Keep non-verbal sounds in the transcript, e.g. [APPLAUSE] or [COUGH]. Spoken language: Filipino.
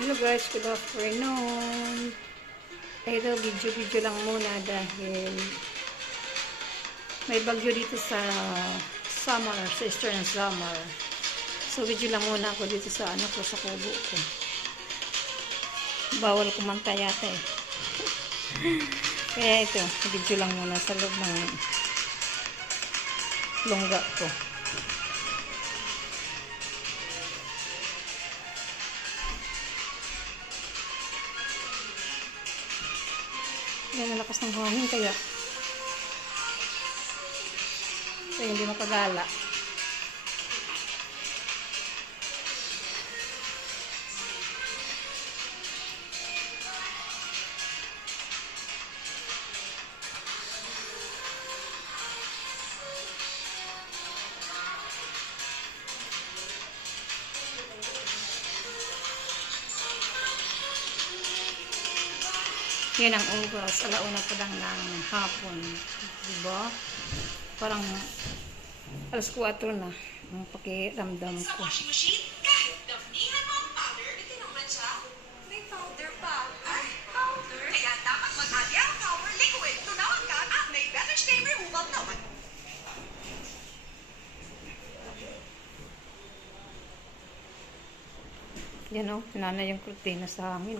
Hello guys, good afternoon. Ito, video-video lang muna dahil may bagyo dito sa summer, sa eastern summer. So, video lang muna ako dito sa ano ko, sa kubo ko. Bawal kumanta yata eh. [LAUGHS] Kaya ito, video lang muna sa loob ng lungga ko. Yan, ang lakas ng hangin kaya. Kaya hindi makagala. Yan ang oras. Alauna pa lang ng hapon. Diba? Parang alas 4 na ang pakiramdam Sa ko. washing machine, kahit damihan mo ang powder, siya. May powder pa. Ay, powder? Kaya dapat mag-Ariel Power Liquid. Tunawan ka at may better stain removal naman. Yan o, nanay yung kurtina sa hangin.